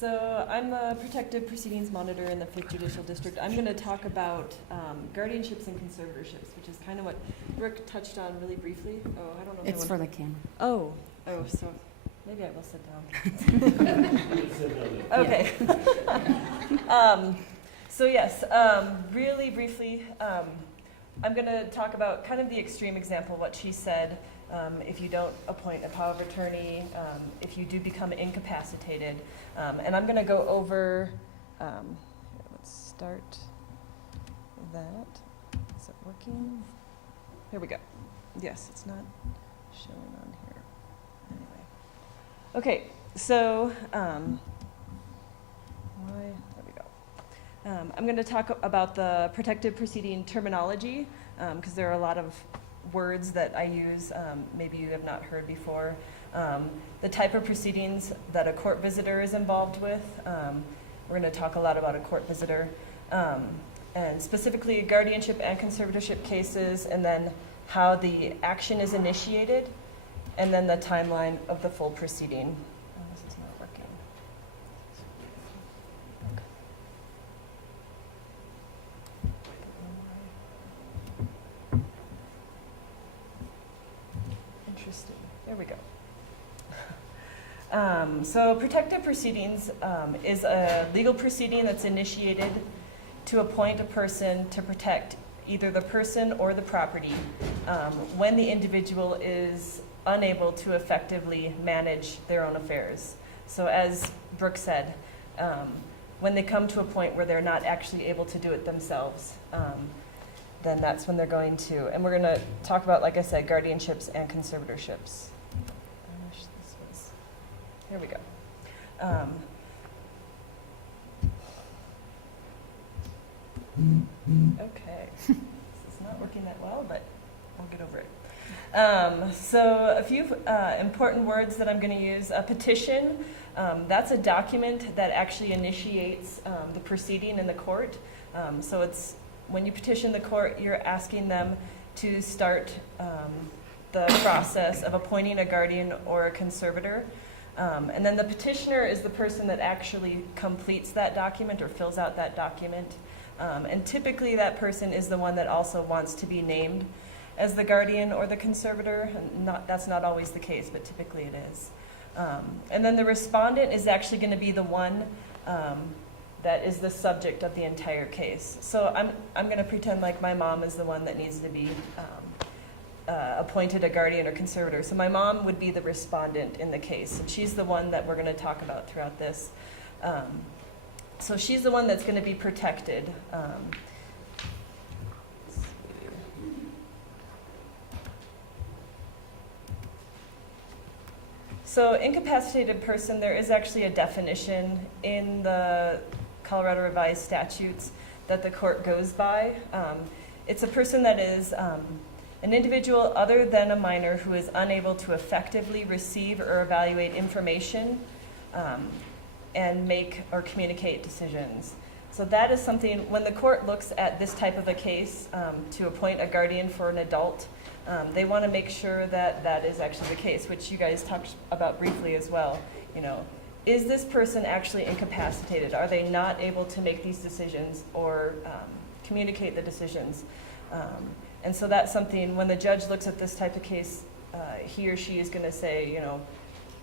So I'm the Protective Proceedings Monitor in the 5th Judicial District. I'm going to talk about guardianships and conservatorships, which is kind of what Brooke touched on really briefly. Oh, I don't know if It's for the camera. Oh, so maybe I will sit down. Okay. So yes, really briefly, I'm going to talk about kind of the extreme example, what she said. If you don't appoint a power of attorney, if you do become incapacitated. And I'm going to go over, let's start that. Is it working? Here we go. Yes, it's not showing on here. Anyway. Okay, so, there we go. I'm going to talk about the protective proceeding terminology, because there are a lot of words that I use, maybe you have not heard before. The type of proceedings that a court visitor is involved with. We're going to talk a lot about a court visitor. And specifically guardianship and conservatorship cases, and then how the action is initiated, and then the timeline of the full proceeding. Oh, this is not working. Interesting. There we go. So protective proceedings is a legal proceeding that's initiated to appoint a person to protect either the person or the property when the individual is unable to effectively manage their own affairs. So as Brooke said, when they come to a point where they're not actually able to do it themselves, then that's when they're going to. And we're going to talk about, like I said, guardianships and conservatorships. I wish this was, here we go. Okay, this is not working that well, but I'll get over it. So a few important words that I'm going to use. A petition, that's a document that actually initiates the proceeding in the court. So it's when you petition the court, you're asking them to start the process of appointing a guardian or a conservator. And then the petitioner is the person that actually completes that document or fills out that document. And typically that person is the one that also wants to be named as the guardian or the conservator. And that's not always the case, but typically it is. And then the respondent is actually going to be the one that is the subject of the entire case. So I'm going to pretend like my mom is the one that needs to be appointed a guardian or conservator. So my mom would be the respondent in the case. And she's the one that we're going to talk about throughout this. So she's the one that's going to be protected. So incapacitated person, there is actually a definition in the Colorado Revised Statutes that the court goes by. It's a person that is an individual other than a minor who is unable to effectively receive or evaluate information and make or communicate decisions. So that is something, when the court looks at this type of a case to appoint a guardian for an adult, they want to make sure that that is actually the case, which you guys talked about briefly as well. You know, is this person actually incapacitated? Are they not able to make these decisions or communicate the decisions? And so that's something, when the judge looks at this type of case, he or she is going to say, you know,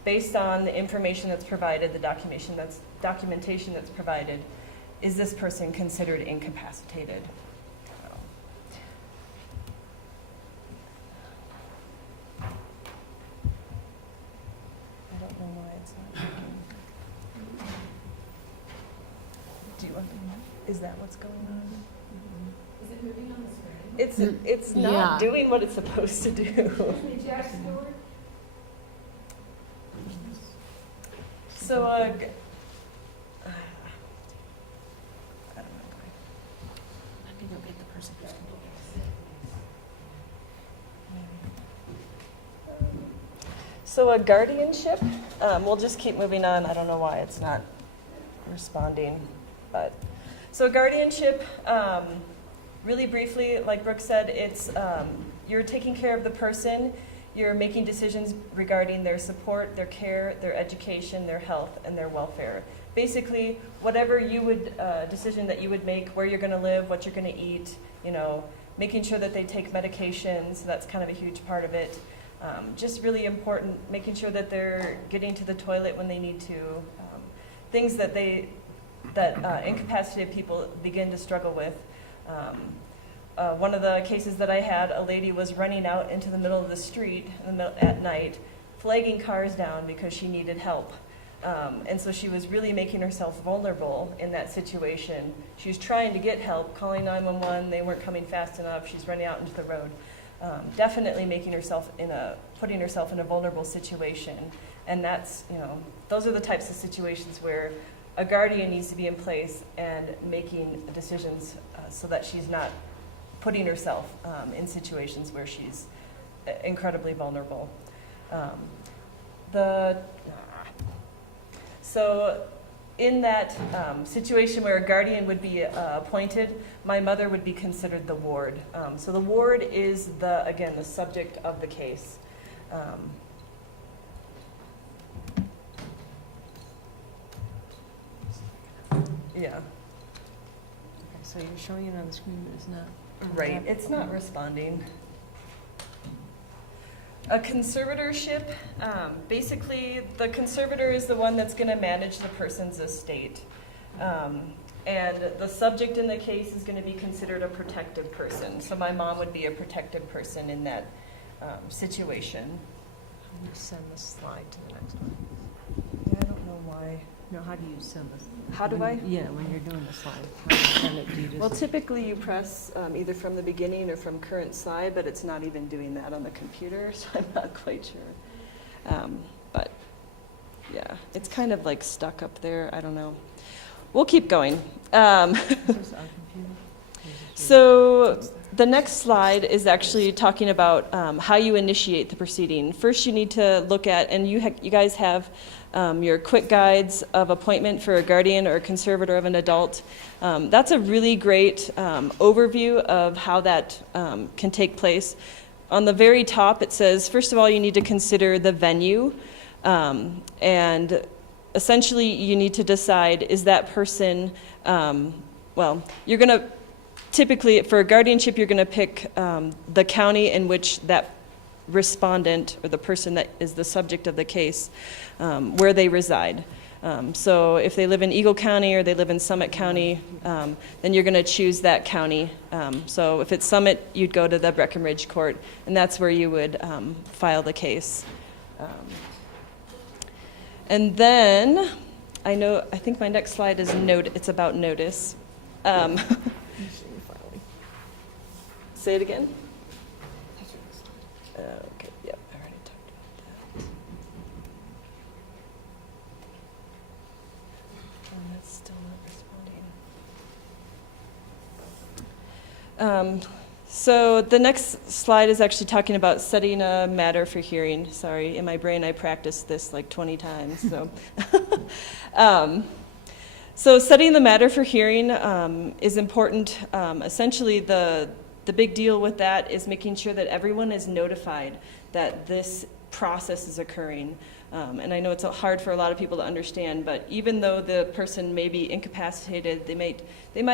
based on the information that's provided, the documentation that's provided, is this person considered incapacitated? I don't know why it's not working. Do you want to know? Is that what's going on? Is it moving on the screen? It's not doing what it's supposed to do. Did you ask the word? So, I don't know. Let me go get the person who's going to So a guardianship, we'll just keep moving on. I don't know why it's not responding, but so guardianship, really briefly, like Brooke said, it's you're taking care of the person. you're making decisions regarding their support, their care, their education, their health, and their welfare. Basically, whatever you would, decision that you would make, where you're gonna live, what you're gonna eat, you know, making sure that they take medications, that's kind of a huge part of it. Just really important, making sure that they're getting to the toilet when they need to. Things that incapacitated people begin to struggle with. One of the cases that I had, a lady was running out into the middle of the street at night, flagging cars down because she needed help. And so she was really making herself vulnerable in that situation. She was trying to get help, calling 911, they weren't coming fast enough, she's running out into the road. Definitely putting herself in a vulnerable situation. And that's, you know, those are the types of situations where a guardian needs to be in place and making decisions so that she's not putting herself in situations where she's incredibly vulnerable. So in that situation where a guardian would be appointed, my mother would be considered the ward. So the ward is, again, the subject of the case. Yeah. Okay, so you're showing it on the screen, but it's not. Right, it's not responding. A conservatorship, basically the conservator is the one that's going to manage the person's estate. And the subject in the case is going to be considered a protective person. So my mom would be a protective person in that situation. How do you send the slide to the next one? Yeah, I don't know why. No, how do you send this? How do I? Yeah, when you're doing the slide. How do you send it? Do you just? Well, typically you press either from the beginning or from current slide, but it's not even doing that on the computer, so I'm not quite sure. But yeah, it's kind of like stuck up there. I don't know. We'll keep going. Is this our computer? So the next slide is actually talking about how you initiate the proceeding. First, you need to look at, and you guys have your quick guides of appointment for a guardian or a conservator of an adult. That's a really great overview of how that can take place. On the very top, it says, first of all, you need to consider the venue. And essentially, you need to decide, is that person, well, you're going to, typically, for a guardianship, you're going to pick the county in which that respondent or the person that is the subject of the case, where they reside. So if they live in Eagle County or they live in Summit County, then you're going to choose that county. So if it's Summit, you'd go to the Breckenridge Court, and that's where you would file the case. And then, I think my next slide is it's about notice. Say it again. Okay, yep, I already talked about that. And that's still not responding. So the next slide is actually talking about setting a matter for hearing. Sorry, in my brain I practiced this like 20 times. So, so setting the matter for hearing is important. Essentially, the big deal with that is making sure that everyone is notified that this process is occurring. And I know it's hard for a lot of people to understand, but even though the person may be incapacitated, they might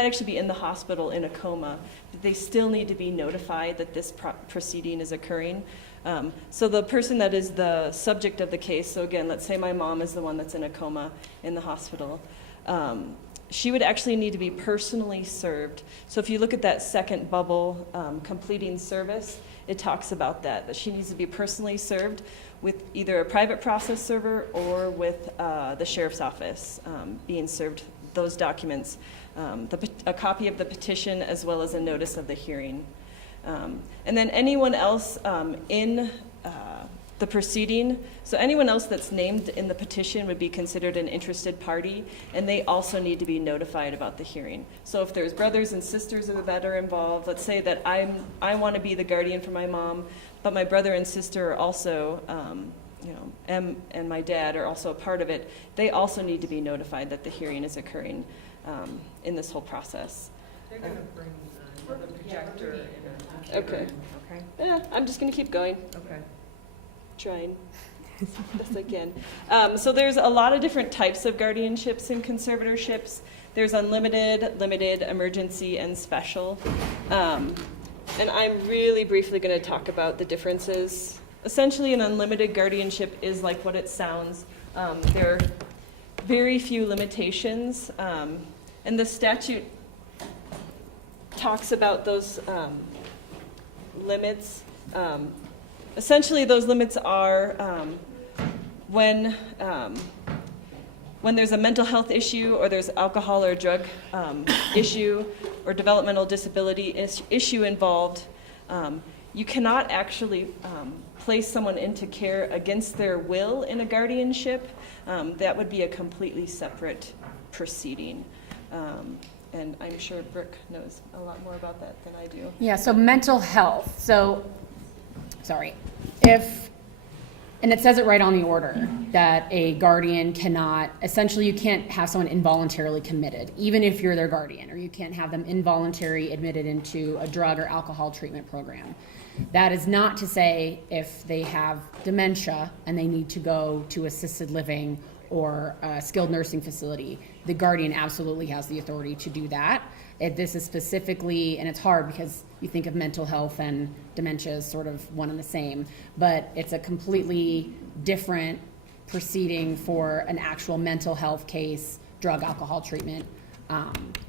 actually be in the hospital in a coma, they still need to be notified that this proceeding is occurring. So the person that is the subject of the case, so again, let's say my mom is the one that's in a coma in the hospital, she would actually need to be personally served. So if you look at that second bubble, completing service, it talks about that she needs to be personally served with either a private process server or with the sheriff's office being served those documents, a copy of the petition as well as a notice of the hearing. And then anyone else in the proceeding, so anyone else that's named in the petition would be considered an interested party, and they also need to be notified about the hearing. So if there's brothers and sisters that are involved, let's say that I want to be the guardian for my mom, but my brother and sister are also, and my dad are also a part of it, they also need to be notified that the hearing is occurring in this whole process. They're going to bring another projector and a computer. Okay. Okay. Yeah, I'm just going to keep going. Okay. trying best I can. So there's a lot of different types of guardianships and conservatorships. There's unlimited, limited, emergency, and special. And I'm really briefly going to talk about the differences. Essentially, an unlimited guardianship is like what it sounds. There are very few limitations, and the statute talks about those limits. Essentially, those limits are when there's a mental health issue, or there's alcohol or drug issue, or developmental disability issue involved, you cannot actually place someone into care against their will in a guardianship. That would be a completely separate proceeding. And I'm sure Brooke knows a lot more about that than I do. Yeah, so mental health. So, sorry. And it says it right on the order that a guardian cannot, essentially you can't have someone involuntarily committed, even if you're their guardian, or you can't have them involuntarily admitted into a drug or alcohol treatment program. That is not to say if they have dementia and they need to go to assisted living or a skilled nursing facility, the guardian absolutely has the authority to do that. This is specifically, and it's hard because you think of mental health and dementia as sort of one and the same, but it's a completely different proceeding for an actual mental health case, drug, alcohol treatment,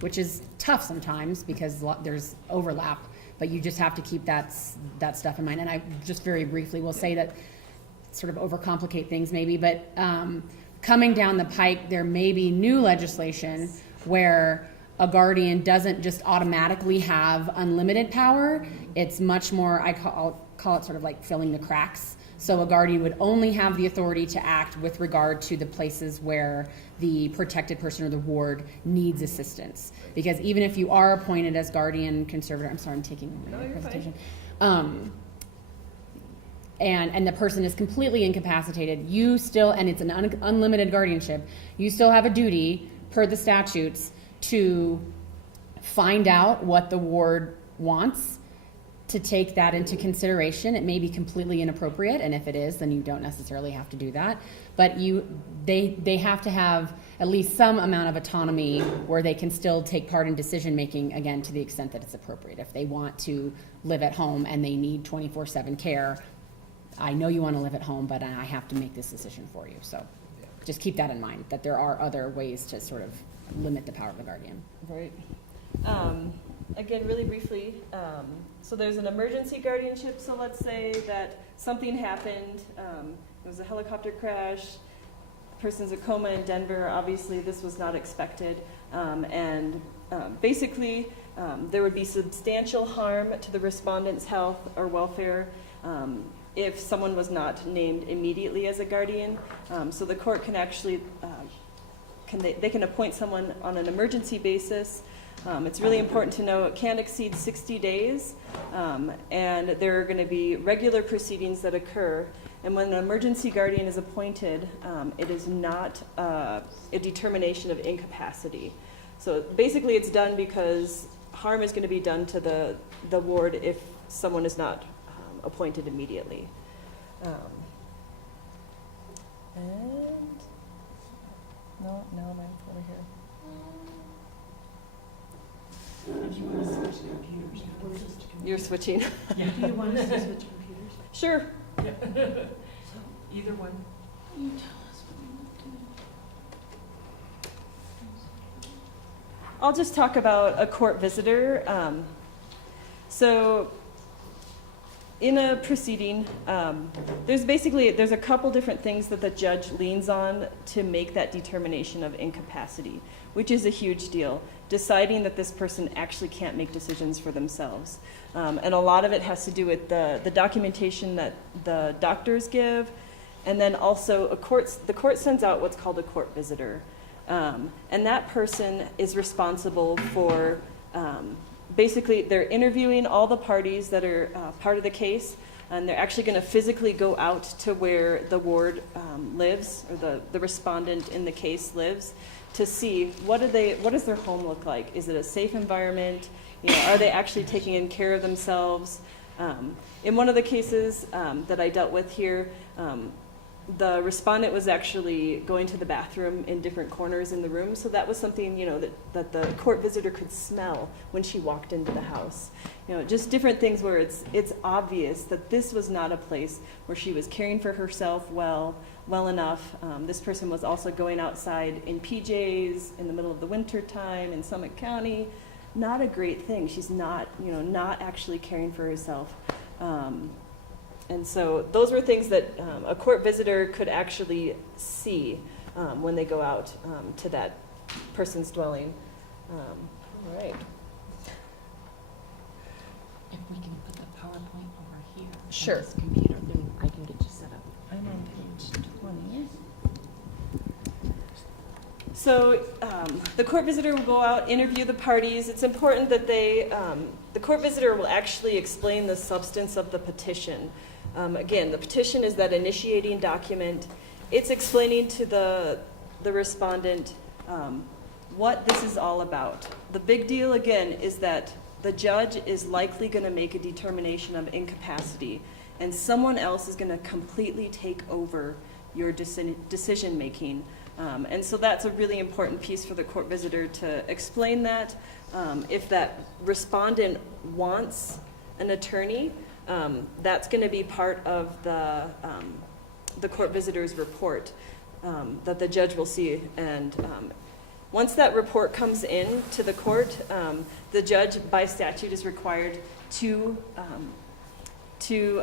which is tough sometimes because there's overlap, but you just have to keep that stuff in mind. And I just very briefly will say that, sort of overcomplicate things maybe, but coming down the pike, there may be new legislation where a guardian doesn't just automatically have unlimited power. It's much more, I'll call it sort of like filling the cracks. So a guardian would only have the authority to act with regard to the places where the protected person or the ward needs assistance. Because even if you are appointed as guardian conservator, I'm sorry, I'm taking over your presentation. And the person is completely incapacitated, you still, and it's an unlimited guardianship, you still have a duty per the statutes to find out what the ward wants, to take that into consideration. It may be completely inappropriate, and if it is, then you don't necessarily have to do that. But they have to have at least some amount of autonomy where they can still take part in decision making, again, to the extent that it's appropriate. If they want to live at home and they need 24/7 care, I know you want to live at home, but I have to make this decision for you. So just keep that in mind, that there are other ways to sort of limit the power of the guardian. Right. Again, really briefly, so there's an emergency guardianship. So let's say that something happened, there was a helicopter crash, the person's in a coma in Denver. Obviously, this was not expected. Basically, there would be substantial harm to the respondent's health or welfare if someone was not named immediately as a guardian. So the court can actually, they can appoint someone on an emergency basis. It's really important to know it can't exceed 60 days, and there are going to be regular proceedings that occur. And when an emergency guardian is appointed, it is not a determination of incapacity. So basically it's done because harm is going to be done to the ward if someone is not appointed immediately. And no, mine's over here. If you want to switch computers, we'll just You're switching. Yeah. Do you want us to switch computers? Sure. Either one. You tell us what you want to do. I'll just talk about a court visitor. So in a proceeding, there's a couple different things that the judge leans on to make that determination of incapacity, which is a huge deal. Deciding that this person actually can't make decisions for themselves. And a lot of it has to do with the documentation that the doctors give, and then also the court sends out what's called a court visitor. And that person is responsible for, basically they're interviewing all the parties that are part of the case, and they're actually going to physically go out to where the ward lives, or the respondent in the case lives, to see what does their home look like? Is it a safe environment? Are they actually taking care of themselves? In one of the cases that I dealt with here, the respondent was actually going to the bathroom in different corners in the room, so that was something, you know, that the court visitor could smell when she walked into the house. You know, just different things where it's obvious that this was not a place where she was caring for herself well enough. This person was also going outside in PJs in the middle of the winter time in Summit County. Not a great thing. She's not, you know, not actually caring for herself. And so those were things that a court visitor could actually see when they go out to that person's dwelling. All right. If we can put the PowerPoint over here. Sure. On this computer, then I can get you set up. I'm on page 20. So the court visitor will go out, interview the parties. It's important that the court visitor will actually explain the substance of the petition. Again, the petition is that initiating document. It's explaining to the respondent what this is all about. The big deal, again, is that the judge is likely going to make a determination of incapacity, and someone else is going to completely take over your decision making. And so that's a really important piece for the court visitor to explain that. If that respondent wants an attorney, that's going to be part of the court visitor's report that the judge will see. And once that report comes in to the court, the judge by statute is required to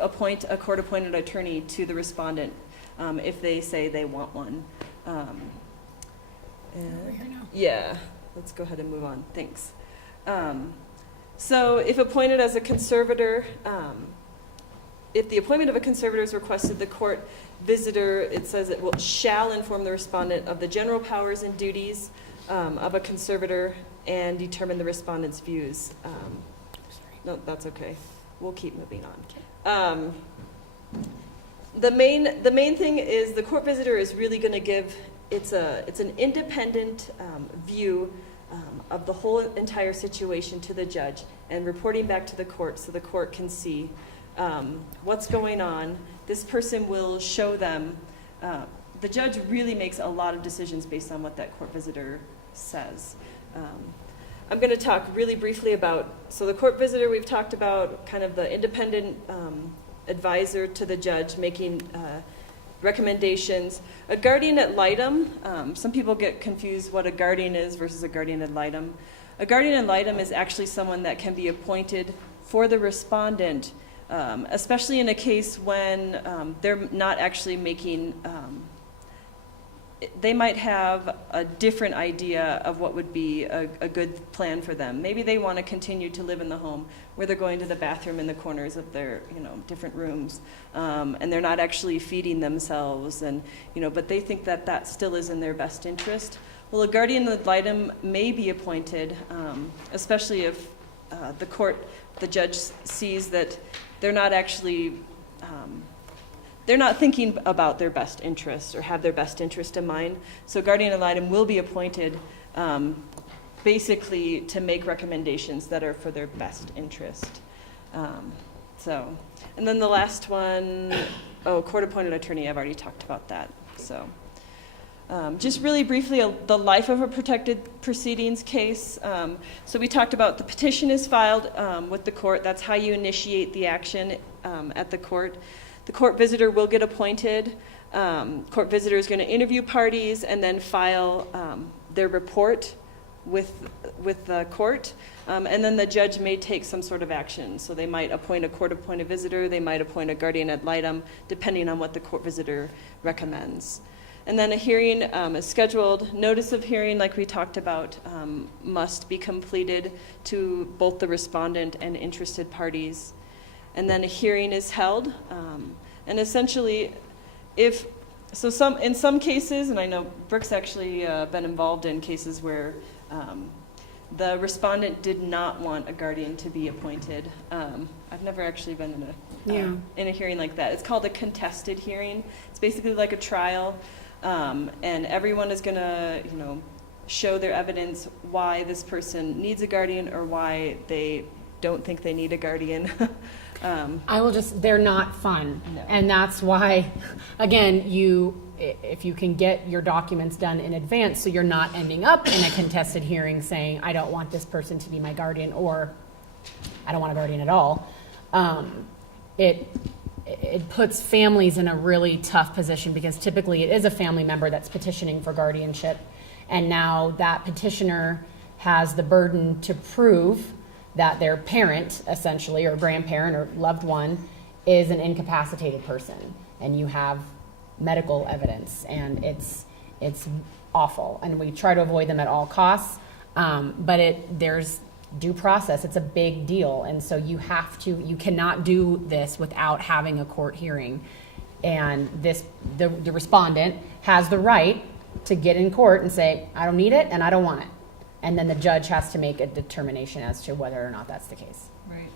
appoint a court-appointed attorney to the respondent if they say they want one. Yeah, let's go ahead and move on. Thanks. So if appointed as a conservator, if the appointment of a conservator is requested, the court visitor, it says it shall inform the respondent of the general powers and duties of a conservator and determine the respondent's views. No, that's okay. We'll keep moving on. The main thing is the court visitor is really going to give, it's an independent view of the whole entire situation to the judge and reporting back to the court so the court can see what's going on. This person will show them, the judge really makes a lot of decisions based on what that court visitor says. I'm going to talk really briefly about, so the court visitor we've talked about, kind of the independent advisor to the judge making recommendations. A guardian ad litem, some people get confused what a guardian is versus a guardian ad litem. A guardian ad litem is actually someone that can be appointed for the respondent, especially in a case when they're not actually making, they might have a different idea of what would be a good plan for them. Maybe they want to continue to live in the home where they're going to the bathroom in the corners of their, different rooms, and they're not actually feeding themselves, and but they think that that still is in their best interest. Well, a guardian ad litem may be appointed, especially if the judge sees that they're not actually. They're not thinking about their best interests or have their best interest in mind. So guardian ad litem will be appointed basically to make recommendations that are for their best interest. And then the last one, court-appointed attorney, I've already talked about that. So just really briefly, the life of a protected proceedings case. So we talked about the petition is filed with the court. That's how you initiate the action at the court. The court visitor will get appointed. Court visitor is going to interview parties and then file their report with the court. And then the judge may take some sort of action. So they might appoint a court-appointed visitor. They might appoint a guardian ad litem, depending on what the court visitor recommends. And then a hearing is scheduled. Notice of hearing, like we talked about, must be completed to both the respondent and interested parties. And then a hearing is held, and essentially, in some cases, and I know Brooke's actually been involved in cases where the respondent did not want a guardian to be appointed. I've never actually been in a hearing like that. It's called a contested hearing. It's basically like a trial, and everyone is going to, show their evidence why this person needs a guardian or why they don't think they need a guardian. they're not fun. No. And that's why, again, if you can get your documents done in advance so you're not ending up in a contested hearing saying, I don't want this person to be my guardian, or I don't want a guardian at all, it puts families in a really tough position, because typically it is a family member that's petitioning for guardianship, and now that petitioner has the burden to prove that their parent, essentially, or grandparent or loved one, is an incapacitated person, and you have medical evidence, and it's awful, and we try to avoid them at all costs, but there's due process. It's a big deal, and so you cannot do this without having a court hearing, and the respondent has the right to get in court and say, I don't need it and I don't want it, and then the judge has to make a determination as to whether or not that's the case. Right.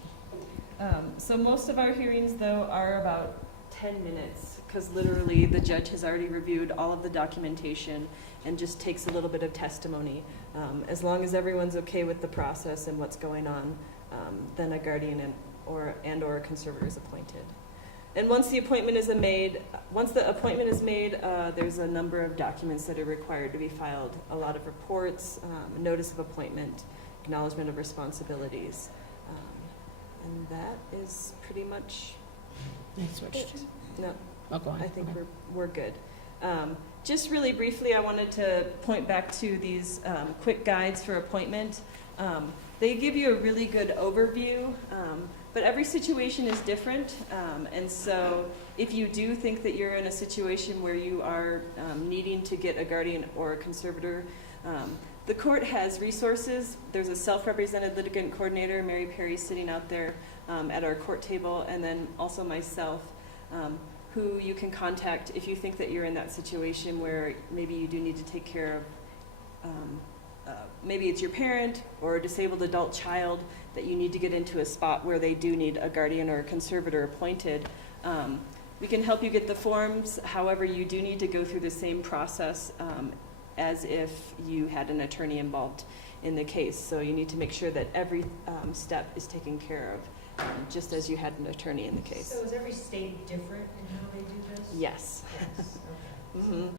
So most of our hearings, though, are about 10 minutes, because literally the judge has already reviewed all of the documentation and just takes a little bit of testimony. As long as everyone's okay with the process and what's going on, then a guardian or a conservator is appointed. And once the appointment is made, there's a number of documents that are required to be filed. A lot of reports, a notice of appointment, acknowledgement of responsibilities. And that is pretty much I switched. it. No, Oh, go ahead. I think Okay. we're good. Just really briefly, I wanted to point back to these quick guides for appointment. They give you a really good overview, but every situation is different. And so if you do think that you're in a situation where you are needing to get a guardian or a conservator, the court has resources. There's a self-represented litigant coordinator, Mary Perry, sitting out there at our court table, and then also myself, who you can contact if you think that you're in that situation where maybe you do need to take care of, maybe it's your parent or a disabled adult child that you need to get into a spot where they do need a guardian or a conservator appointed. We can help you get the forms. However, you do need to go through the same process as if you had an attorney involved in the case. So you need to make sure that every step is taken care of, just as you had an attorney in the case. So is every state different in how they do this? Yes. Yes, okay. Mhm.